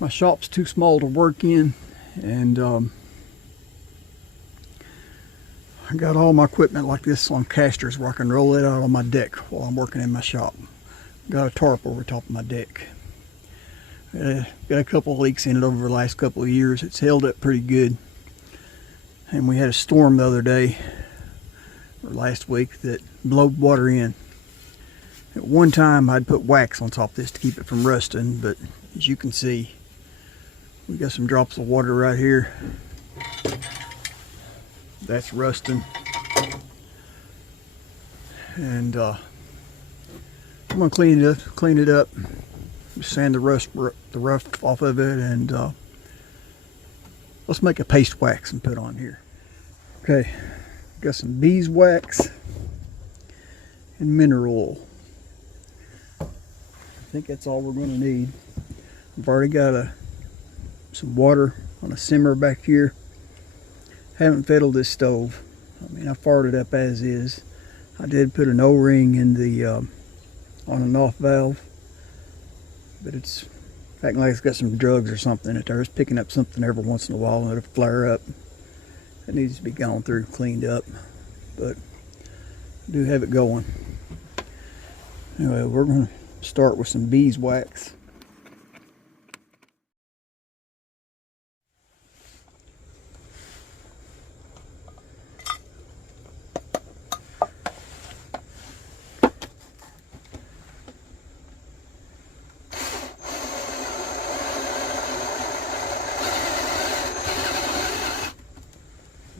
My shop's too small to work in, and I got all my equipment like this on casters where I can roll it out on my deck while I'm working in my shop. Got a tarp over top of my deck. Got a couple of leaks in it over the last couple of years. It's held up pretty good. And we had a storm the other day, or last week, that blowed water in. At one time I'd put wax on top of this to keep it from rusting, but as you can see, we got some drops of water right here. That's rusting. And I'm gonna clean it up, sand the rust off of it, and let's make a paste wax and put on here. Okay, got some beeswax and mineral oil. I think that's all we're going to need. I've already got some water on a simmer back here. Haven't fiddled this stove. I mean, I fired it up as is. I did put an O-ring in the on and off valve, but it's acting like it's got some drugs or something in it there. It's picking up something every once in a while and it'll flare up. It needs to be gone through, cleaned up, but I do have it going. Anyway, we're going to start with some beeswax.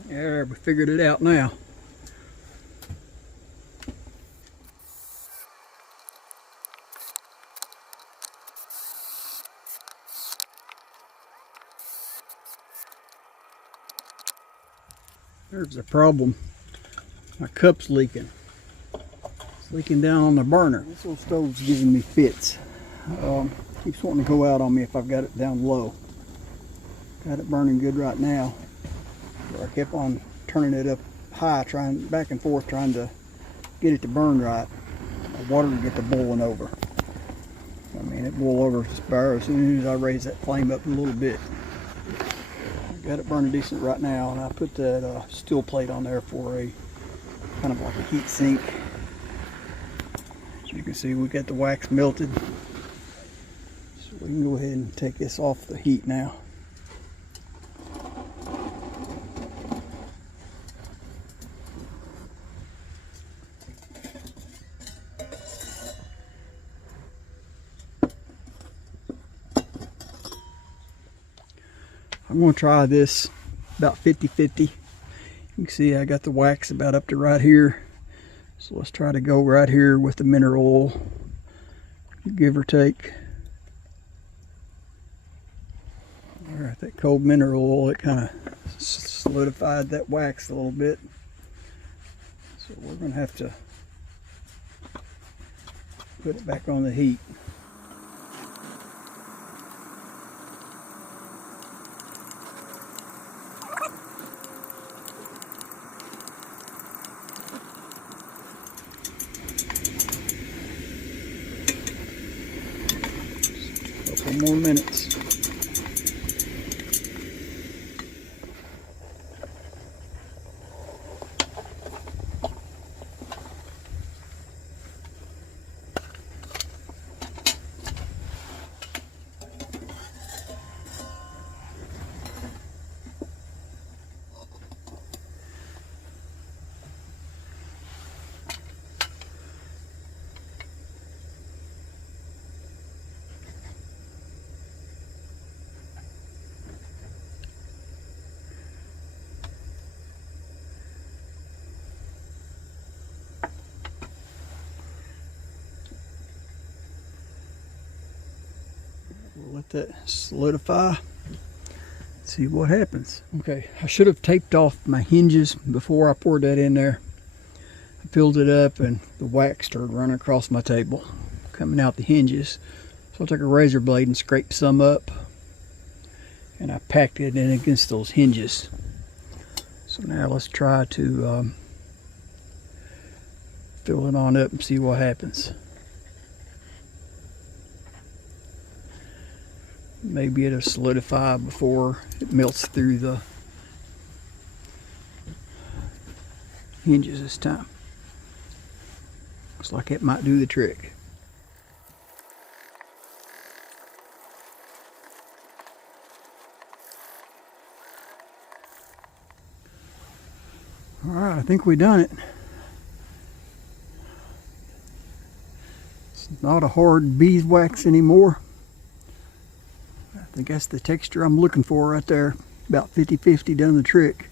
There, we figured it out now. There's a problem. My cup's leaking. It's leaking down on the burner. This little stove's giving me fits. Keeps wanting to go out on me if I've got it down low. Got it burning good right now. I kept on turning it up high, trying back and forth, trying to get it to burn right. The water would get to boiling over. I mean, it boiled over as soon as I raised that flame up a little bit. I got it burning decent right now, and I put that steel plate on there for a kind of like a heat sink. As you can see, we got the wax melted, so we can go ahead and take this off the heat now. I'm going to try this about 50-50. You can see I got the wax about up to right here. So let's try to go right here with the mineral oil, give or take. All right, that cold mineral oil, it kind of solidified that wax a little bit. So we're going to have to put it back on the heat. Couple more minutes. We'll let that solidify. See what happens. Okay, I should have taped off my hinges before I poured that in there. I filled it up and the wax started running across my table, coming out the hinges. So I took a razor blade and scraped some up, and I packed it in against those hinges. So now let's try to fill it on up and see what happens. Maybe it'll solidify before it melts through the hinges this time. Looks like it might do the trick. Alright, I think we done it. It's not a hard beeswax anymore. I think that's the texture I'm looking for right there. About 50-50 done the trick.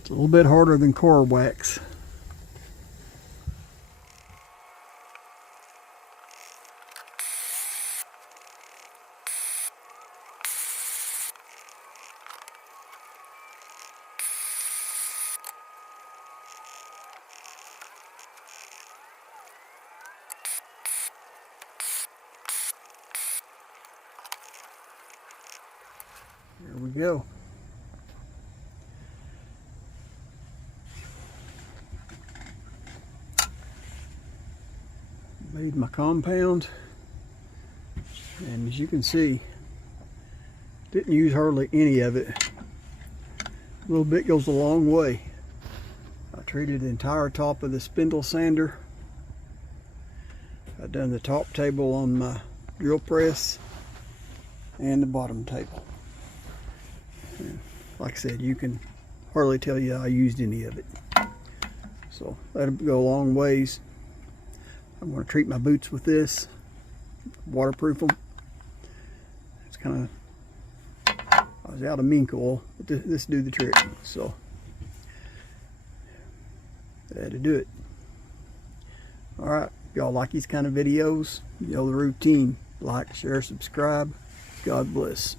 It's a little bit harder than car wax. There we go. Made my compound, and as you can see, didn't use hardly any of it. A little bit goes a long way. I treated the entire top of the spindle sander. I've done the top table on my drill press and the bottom table. And like I said, you can hardly tell you I used any of it. So that'll go a long ways. I'm going to treat my boots with this, waterproof them. It's kind of, I was out of mink oil, but this do the trick. So I had to do it. All right, if y'all like these kind of videos, you know the routine. Like, share, subscribe. God bless.